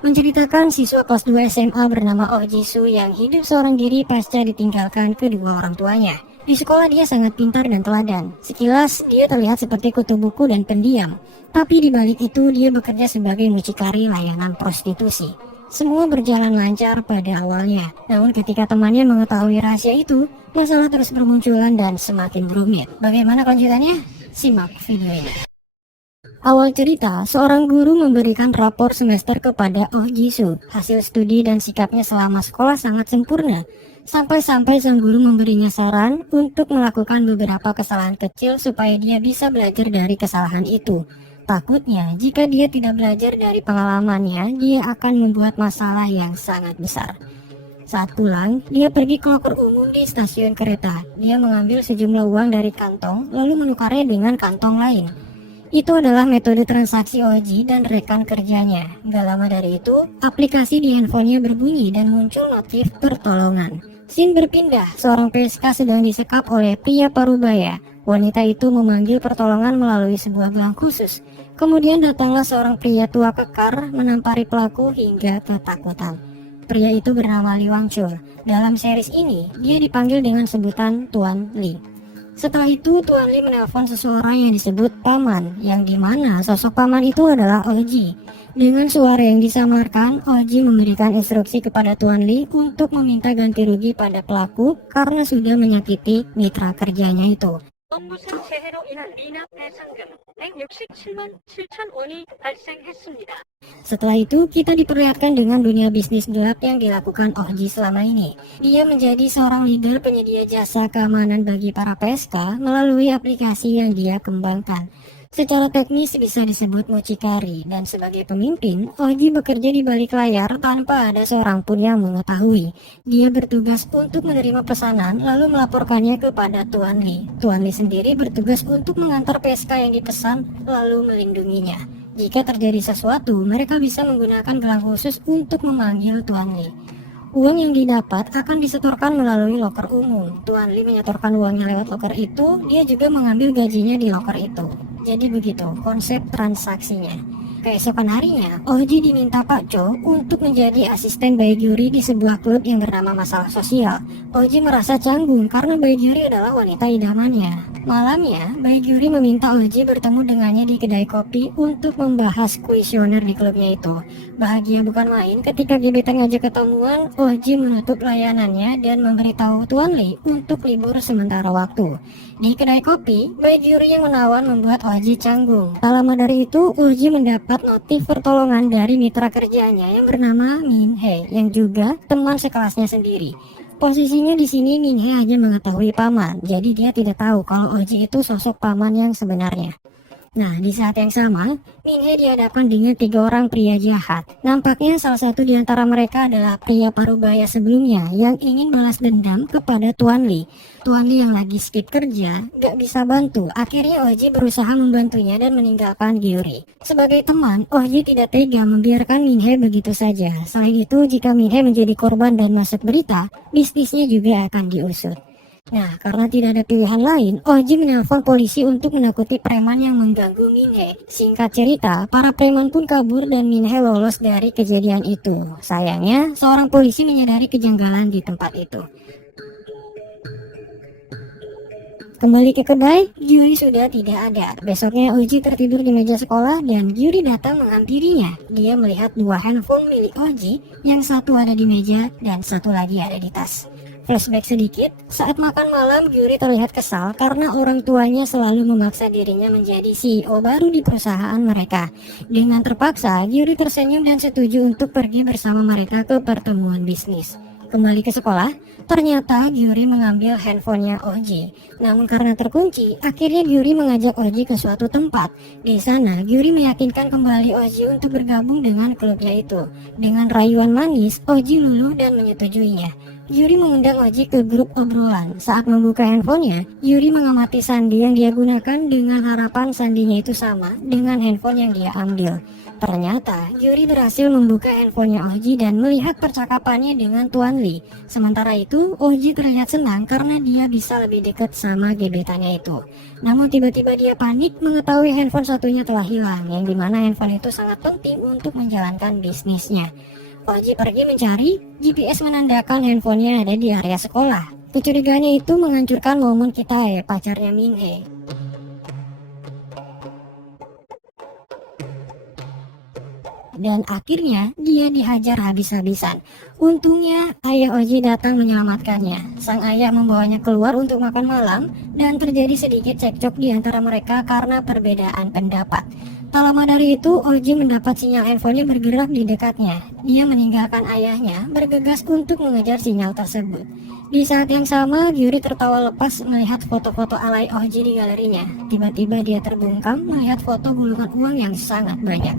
menceritakan siswa kelas 2 SMA bernama Oh Jisoo yang hidup seorang diri pasca ditinggalkan kedua orang tuanya. Di sekolah dia sangat pintar dan teladan. Sekilas dia terlihat seperti kutu buku dan pendiam. Tapi di balik itu dia bekerja sebagai mucikari layanan prostitusi. Semua berjalan lancar pada awalnya. Namun ketika temannya mengetahui rahasia itu, masalah terus bermunculan dan semakin rumit. Bagaimana kelanjutannya? Simak video ini. Awal cerita, seorang guru memberikan rapor semester kepada Oh Jisoo. Hasil studi dan sikapnya selama sekolah sangat sempurna. Sampai-sampai sang guru memberinya saran untuk melakukan beberapa kesalahan kecil supaya dia bisa belajar dari kesalahan itu. Takutnya, jika dia tidak belajar dari pengalamannya, dia akan membuat masalah yang sangat besar. Saat pulang, dia pergi ke loker umum di stasiun kereta. Dia mengambil sejumlah uang dari kantong, lalu menukarnya dengan kantong lain. Itu adalah metode transaksi Oji dan rekan kerjanya. Gak lama dari itu, aplikasi di handphonenya berbunyi dan muncul notif pertolongan. Scene berpindah, seorang PSK sedang disekap oleh pria parubaya. Wanita itu memanggil pertolongan melalui sebuah gelang khusus. Kemudian datanglah seorang pria tua kekar menampari pelaku hingga ketakutan. Pria itu bernama Lee Wang Chul. Dalam series ini, dia dipanggil dengan sebutan Tuan Lee. Setelah itu, Tuan Lee menelpon seseorang yang disebut Paman, yang dimana sosok Paman itu adalah Oji. Dengan suara yang disamarkan, Oji memberikan instruksi kepada Tuan Lee untuk meminta ganti rugi pada pelaku karena sudah menyakiti mitra kerjanya itu. 무슨 재해로 인한 미납 배상금 167만 7천 원이 발생했습니다. Setelah itu, kita diperlihatkan dengan dunia bisnis gelap yang dilakukan Oji selama ini. Dia menjadi seorang leader penyedia jasa keamanan bagi para PSK melalui aplikasi yang dia kembangkan. Secara teknis bisa disebut mucikari, dan sebagai pemimpin, Oji bekerja di balik layar tanpa ada seorang pun yang mengetahui. Dia bertugas untuk menerima pesanan lalu melaporkannya kepada Tuan Lee. Tuan Lee sendiri bertugas untuk mengantar PSK yang dipesan lalu melindunginya. Jika terjadi sesuatu, mereka bisa menggunakan gelang khusus untuk memanggil Tuan Lee. Uang yang didapat akan disetorkan melalui loker umum. Tuan Lee menyetorkan uangnya lewat loker itu, dia juga mengambil gajinya di loker itu. Jadi begitu konsep transaksinya. Keesokan harinya, Oji diminta Pak Cho untuk menjadi asisten Bae-gyuri di sebuah klub yang bernama Masalah Sosial. Oji merasa canggung karena Bae-gyuri adalah wanita idamannya. Malamnya, Bae-gyuri meminta Oji bertemu dengannya di kedai kopi untuk membahas kuesioner di klubnya itu. Bahagia bukan main ketika gebetan ngajak ketemuan, Oji menutup layanannya dan memberitahu Tuan Lee untuk libur sementara waktu. Di kedai kopi, Bae-gyuri yang menawan membuat Oji canggung. Tak lama dari itu, Oji mendapat notif pertolongan dari mitra kerjanya yang bernama Min Hye, yang juga teman sekelasnya sendiri. Posisinya di sini Min Hye hanya mengetahui Paman, jadi dia tidak tahu kalau Oji itu sosok Paman yang sebenarnya. Nah, di saat yang sama, Min Hye dihadapkan dengan 3 orang pria jahat. Nampaknya salah satu di antara mereka adalah pria parubaya sebelumnya yang ingin balas dendam kepada Tuan Lee. Tuan Lee yang lagi skip kerja, gak bisa bantu. Akhirnya Oji berusaha membantunya dan meninggalkan Gyuri. Sebagai teman, Oji tidak tega membiarkan Min Hye begitu saja. Selain itu, jika Min Hye menjadi korban dan masuk berita, bisnisnya juga akan diusut. Nah, karena tidak ada pilihan lain, Oji menelpon polisi untuk menakuti preman yang mengganggu Min Hye. Singkat cerita, para preman pun kabur dan Min Hye lolos dari kejadian itu. Sayangnya, seorang polisi menyadari kejanggalan di tempat itu. Kembali ke kedai, Gyuri sudah tidak ada. Besoknya Oji tertidur di meja sekolah dan Gyuri datang menghampirinya. Dia melihat 2 handphone milik Oji, yang satu ada di meja dan satu lagi ada di tas. Flashback sedikit, saat makan malam Gyuri terlihat kesal karena orang tuanya selalu memaksa dirinya menjadi CEO baru di perusahaan mereka. Dengan terpaksa, Gyuri tersenyum dan setuju untuk pergi bersama mereka ke pertemuan bisnis. Kembali ke sekolah, ternyata Gyuri mengambil handphonenya Oji. Namun karena terkunci, akhirnya Gyuri mengajak Oji ke suatu tempat. Di sana, Gyuri meyakinkan kembali Oji untuk bergabung dengan klubnya itu. Dengan rayuan manis, Oji luluh dan menyetujuinya. Gyuri mengundang Oji ke grup obrolan. Saat membuka handphonenya, Gyuri mengamati sandi yang dia gunakan dengan harapan sandinya itu sama dengan handphone yang dia ambil. Ternyata, Gyuri berhasil membuka handphonenya Oji dan melihat percakapannya dengan Tuan Lee. Sementara itu, Oji terlihat senang karena dia bisa lebih dekat sama gebetannya itu. Namun tiba-tiba dia panik mengetahui handphone satunya telah hilang, yang dimana handphone itu sangat penting untuk menjalankan bisnisnya. Oji pergi mencari, GPS menandakan handphonenya ada di area sekolah. Kecurigaannya itu menghancurkan momen Kitae, pacarnya Minhee. Dan akhirnya dia dihajar habis-habisan. Untungnya ayah Oji datang menyelamatkannya. Sang ayah membawanya keluar untuk makan malam dan terjadi sedikit cekcok di antara mereka karena perbedaan pendapat. Tak lama dari itu Oji mendapat sinyal handphonenya bergerak di dekatnya. Dia meninggalkan ayahnya bergegas untuk mengejar sinyal tersebut. Di saat yang sama Gyuri tertawa lepas melihat foto-foto alay Oji di galerinya. Tiba-tiba dia terbungkam melihat foto gulungan uang yang sangat banyak.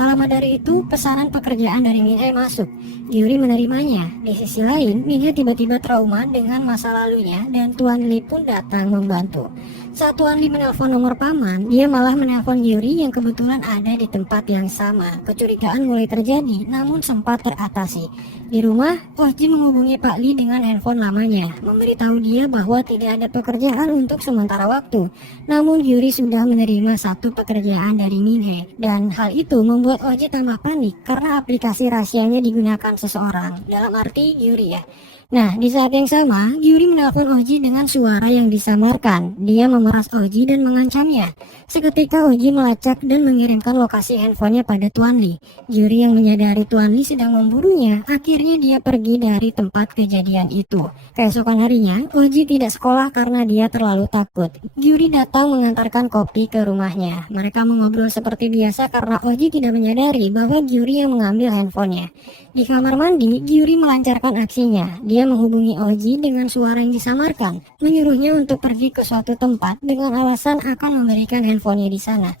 Tak lama dari itu, pesanan pekerjaan dari Minhee masuk. Gyuri menerimanya. Di sisi lain, Minhee tiba-tiba trauma dengan masa lalunya dan Tuan Lee pun datang membantu. Saat Tuan Lee menelpon nomor paman, dia malah menelpon Gyuri yang kebetulan ada di tempat yang sama. Kecurigaan mulai terjadi, namun sempat teratasi. Di rumah, Oji menghubungi Pak Lee dengan handphone lamanya, memberitahu dia bahwa tidak ada pekerjaan untuk sementara waktu. Namun Gyuri sudah menerima satu pekerjaan dari Minhee, dan hal itu membuat Oji tambah panik karena aplikasi rahasianya digunakan seseorang, dalam arti Gyuri ya. Nah, di saat yang sama, Gyuri menelpon Oji dengan suara yang disamarkan. Dia memeras Oji dan mengancamnya. Seketika Oji melacak dan mengirimkan lokasi handphonenya pada Tuan Lee. Gyuri yang menyadari Tuan Lee sedang memburunya, akhirnya dia pergi dari tempat kejadian itu. Keesokan harinya, Oji tidak sekolah karena dia terlalu takut. Gyuri datang mengantarkan kopi ke rumahnya. Mereka mengobrol seperti biasa karena Oji tidak menyadari bahwa Gyuri yang mengambil handphonenya. Di kamar mandi, Gyuri melancarkan aksinya. Dia menghubungi Oji dengan suara yang disamarkan, menyuruhnya untuk pergi ke suatu tempat dengan alasan akan memberikan handphonenya di sana.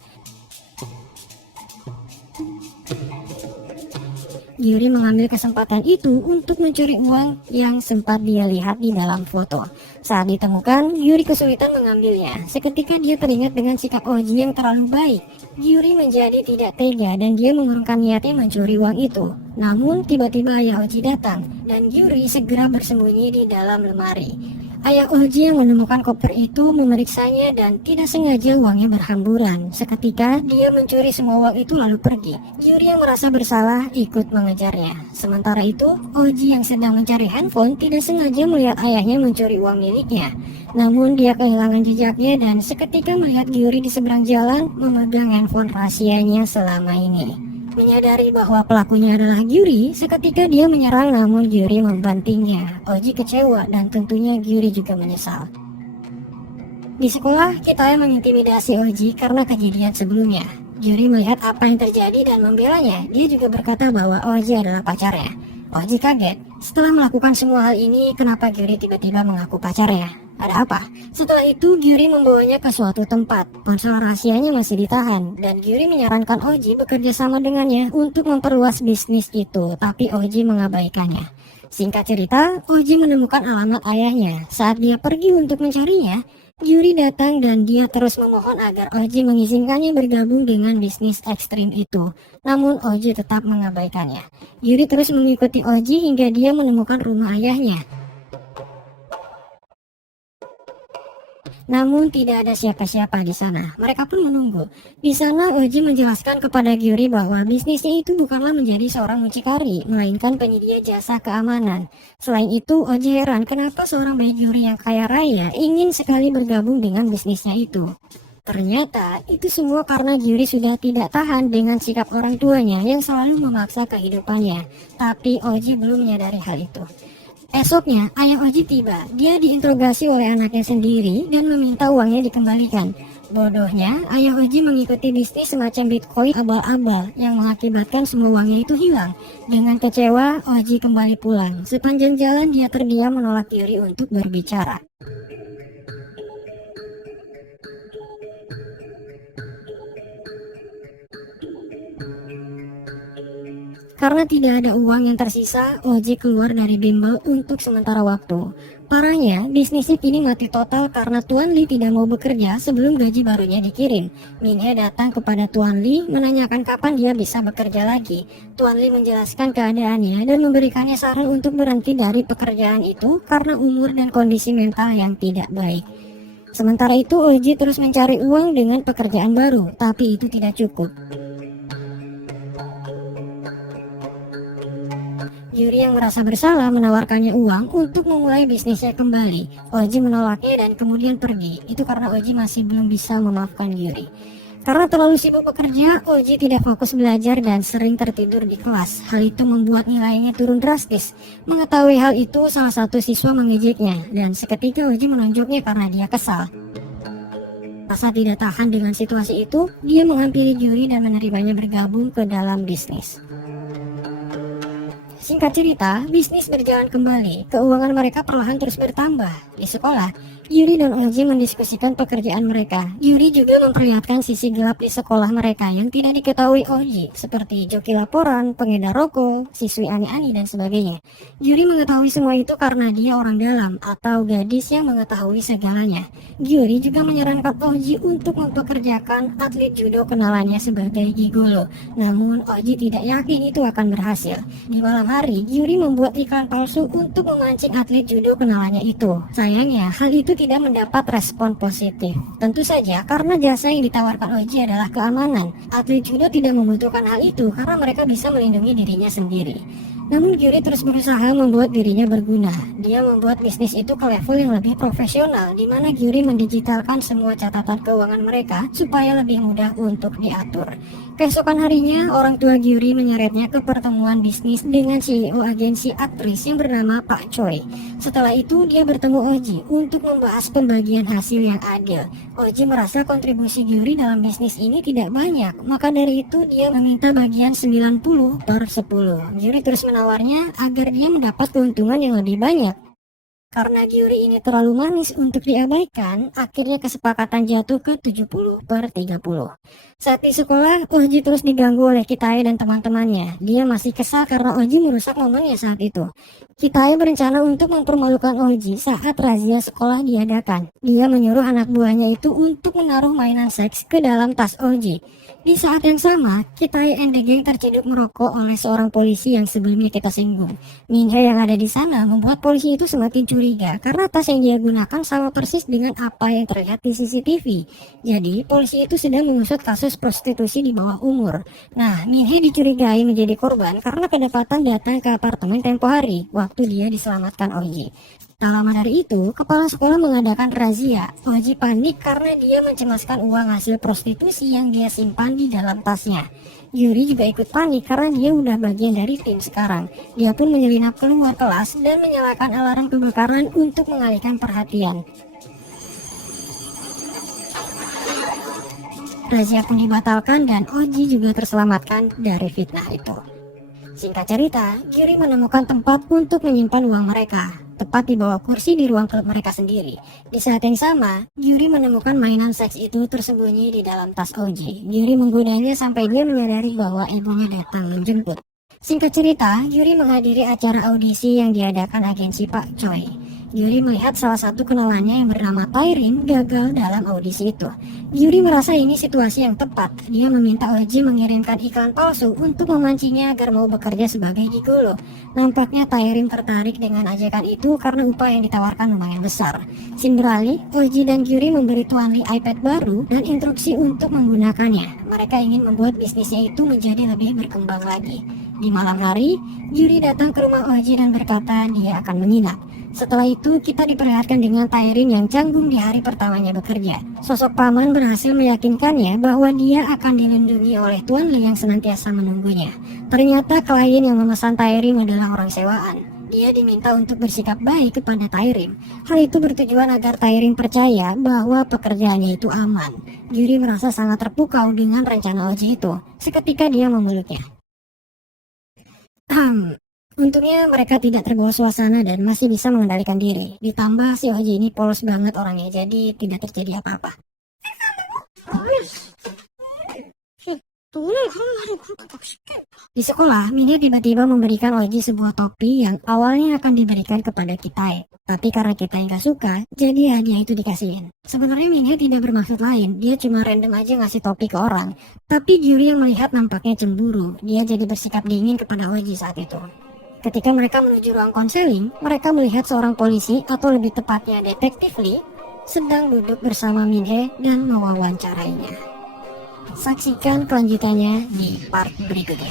Gyuri mengambil kesempatan itu untuk mencuri uang yang sempat dia lihat di dalam foto. Saat ditemukan, Gyuri kesulitan mengambilnya. Seketika dia teringat dengan sikap Oji yang terlalu baik. Gyuri menjadi tidak tega dan dia mengurungkan niatnya mencuri uang itu. Namun tiba-tiba ayah Oji datang dan Gyuri segera bersembunyi di dalam lemari. Ayah Oji yang menemukan koper itu memeriksanya dan tidak sengaja uangnya berhamburan. Seketika dia mencuri semua uang itu lalu pergi. Gyuri yang merasa bersalah ikut mengejarnya. Sementara itu Oji yang sedang mencari handphone tidak sengaja melihat ayahnya mencuri uang miliknya. Namun dia kehilangan jejaknya dan seketika melihat Gyuri di seberang jalan memegang handphone rahasianya selama ini. Menyadari bahwa pelakunya adalah Gyuri, seketika dia menyerang namun Gyuri membantingnya. Oji kecewa dan tentunya Gyuri juga menyesal. Di sekolah, kita mengintimidasi Oji karena kejadian sebelumnya. Gyuri melihat apa yang terjadi dan membelanya. Dia juga berkata bahwa Oji adalah pacarnya. Oji kaget. Setelah melakukan semua hal ini, kenapa Gyuri tiba-tiba mengaku pacarnya? Ada apa? Setelah itu Gyuri membawanya ke suatu tempat. Ponsel rahasianya masih ditahan dan Gyuri menyarankan Oji bekerja sama dengannya untuk memperluas bisnis itu, tapi Oji mengabaikannya. Singkat cerita, Oji menemukan alamat ayahnya. Saat dia pergi untuk mencarinya, Gyuri datang dan dia terus memohon agar Oji mengizinkannya bergabung dengan bisnis ekstrim itu. Namun Oji tetap mengabaikannya. Gyuri terus mengikuti Oji hingga dia menemukan rumah ayahnya. Namun tidak ada siapa-siapa di sana. Mereka pun menunggu. Di sana Oji menjelaskan kepada Gyuri bahwa bisnisnya itu bukanlah menjadi seorang mucikari, melainkan penyedia jasa keamanan. Selain itu, Oji heran kenapa seorang bayi Gyuri yang kaya raya ingin sekali bergabung dengan bisnisnya itu. Ternyata itu semua karena Gyuri sudah tidak tahan dengan sikap orang tuanya yang selalu memaksa kehidupannya. Tapi Oji belum menyadari hal itu. Esoknya, ayah Oji tiba. Dia diinterogasi oleh anaknya sendiri dan meminta uangnya dikembalikan. Bodohnya, ayah Oji mengikuti bisnis semacam Bitcoin abal-abal yang mengakibatkan semua uangnya itu hilang. Dengan kecewa, Oji kembali pulang. Sepanjang jalan dia terdiam menolak Gyuri untuk berbicara. Karena tidak ada uang yang tersisa, Oji keluar dari bimbel untuk sementara waktu. Parahnya, bisnisnya kini mati total karena Tuan Lee tidak mau bekerja sebelum gaji barunya dikirim. Minhe datang kepada Tuan Lee menanyakan kapan dia bisa bekerja lagi. Tuan Lee menjelaskan keadaannya dan memberikannya saran untuk berhenti dari pekerjaan itu karena umur dan kondisi mental yang tidak baik. Sementara itu, Oji terus mencari uang dengan pekerjaan baru, tapi itu tidak cukup. Yuri yang merasa bersalah menawarkannya uang untuk memulai bisnisnya kembali. Oji menolaknya dan kemudian pergi. Itu karena Oji masih belum bisa memaafkan Yuri. Karena terlalu sibuk bekerja, Oji tidak fokus belajar dan sering tertidur di kelas. Hal itu membuat nilainya turun drastis. Mengetahui hal itu, salah satu siswa mengejeknya, dan seketika Oji menunjuknya karena dia kesal. Rasa tidak tahan dengan situasi itu, dia menghampiri Yuri dan menerimanya bergabung ke dalam bisnis. Singkat cerita, bisnis berjalan kembali. Keuangan mereka perlahan terus bertambah. Di sekolah, Yuri dan Oji mendiskusikan pekerjaan mereka. Yuri juga memperlihatkan sisi gelap di sekolah mereka yang tidak diketahui Oji, seperti joki laporan, pengedar rokok, siswi aneh-aneh, dan sebagainya. Yuri mengetahui semua itu karena dia orang dalam atau gadis yang mengetahui segalanya. Yuri juga menyarankan Oji untuk mempekerjakan atlet judo kenalannya sebagai gigolo. Namun, Oji tidak yakin itu akan berhasil. Di malam hari, Yuri membuat iklan palsu untuk memancing atlet judo kenalannya itu. Sayangnya, hal itu tidak mendapat respon positif. Tentu saja karena jasa yang ditawarkan Oji adalah keamanan. Atlet judo tidak membutuhkan hal itu karena mereka bisa melindungi dirinya sendiri. Namun Yuri terus berusaha membuat dirinya berguna. Dia membuat bisnis itu ke level yang lebih profesional, di mana Yuri mendigitalkan semua catatan keuangan mereka supaya lebih mudah untuk diatur. Keesokan harinya, orang tua Yuri menyeretnya ke pertemuan bisnis dengan CEO agensi aktris yang bernama Pak Choi. Setelah itu, dia bertemu Oji untuk membahas pembagian hasil yang adil. Oji merasa kontribusi Yuri dalam bisnis ini tidak banyak, maka dari itu dia meminta bagian 90/10. Yuri terus menawarnya agar dia mendapat keuntungan yang lebih banyak. Karena Yuri ini terlalu manis untuk diabaikan, akhirnya kesepakatan jatuh ke 70/30. Saat di sekolah, Oji terus diganggu oleh Kitae dan teman-temannya. Dia masih kesal karena Oji merusak momennya saat itu. Kitae berencana untuk mempermalukan Oji saat razia sekolah diadakan. Dia menyuruh anak buahnya itu untuk menaruh mainan seks ke dalam tas Oji. Di saat yang sama, Kitae and the gang terciduk merokok oleh seorang polisi yang sebelumnya kita singgung. Minhe yang ada di sana membuat polisi itu semakin curiga karena tas yang dia gunakan sama persis dengan apa yang terlihat di CCTV. Jadi, polisi itu sedang mengusut kasus prostitusi di bawah umur. Nah, Minhe dicurigai menjadi korban karena kedapatan datang ke apartemen tempo hari waktu dia diselamatkan Oji. Tak lama dari itu, kepala sekolah mengadakan razia. Oji panik karena dia mencemaskan uang hasil prostitusi yang dia simpan di dalam tasnya. Yuri juga ikut panik karena dia udah bagian dari tim sekarang. Dia pun menyelinap keluar kelas dan menyalakan alarm kebakaran untuk mengalihkan perhatian. Razia pun dibatalkan dan Oji juga terselamatkan dari fitnah itu. Singkat cerita, Yuri menemukan tempat untuk menyimpan uang mereka, tepat di bawah kursi di ruang klub mereka sendiri. Di saat yang sama, Yuri menemukan mainan seks itu tersembunyi di dalam tas Oji. Yuri menggunanya sampai dia menyadari bahwa ibunya datang menjemput. Singkat cerita, Yuri menghadiri acara audisi yang diadakan agensi Pak Choi. Yuri melihat salah satu kenalannya yang bernama Taerim gagal dalam audisi itu. Yuri merasa ini situasi yang tepat. Dia meminta Oji mengirimkan iklan palsu untuk memancingnya agar mau bekerja sebagai gigolo. Nampaknya Taerim tertarik dengan ajakan itu karena upah yang ditawarkan lumayan besar. Scene beralih, Oji dan Yuri memberi Tuan Lee iPad baru dan instruksi untuk menggunakannya. Mereka ingin membuat bisnisnya itu menjadi lebih berkembang lagi. Di malam hari, Yuri datang ke rumah Oji dan berkata dia akan menginap. Setelah itu, kita diperlihatkan dengan Taerim yang canggung di hari pertamanya bekerja. Sosok paman berhasil meyakinkannya bahwa dia akan dilindungi oleh Tuan Lee yang senantiasa menunggunya. Ternyata klien yang memesan Taerim adalah orang sewaan. Dia diminta untuk bersikap baik kepada Taerim. Hal itu bertujuan agar Taerim percaya bahwa pekerjaannya itu aman. Yuri merasa sangat terpukau dengan rencana Oji itu. Seketika dia memeluknya. Untungnya mereka tidak terbawa suasana dan masih bisa mengendalikan diri. Ditambah si Oji ini polos banget orangnya, jadi tidak terjadi apa-apa. Di sekolah, Minhye tiba-tiba memberikan Oji sebuah topi yang awalnya akan diberikan kepada Kitae. Tapi karena Kitae nggak suka, jadi hadiah itu dikasihin. Sebenarnya Minhye tidak bermaksud lain, dia cuma random aja ngasih topi ke orang. Tapi Gyuri yang melihat nampaknya cemburu, dia jadi bersikap dingin kepada Oji saat itu. Ketika mereka menuju ruang konseling, mereka melihat seorang polisi atau lebih tepatnya detektif Lee sedang duduk bersama Minhye dan mewawancarainya. Saksikan kelanjutannya di part berikutnya.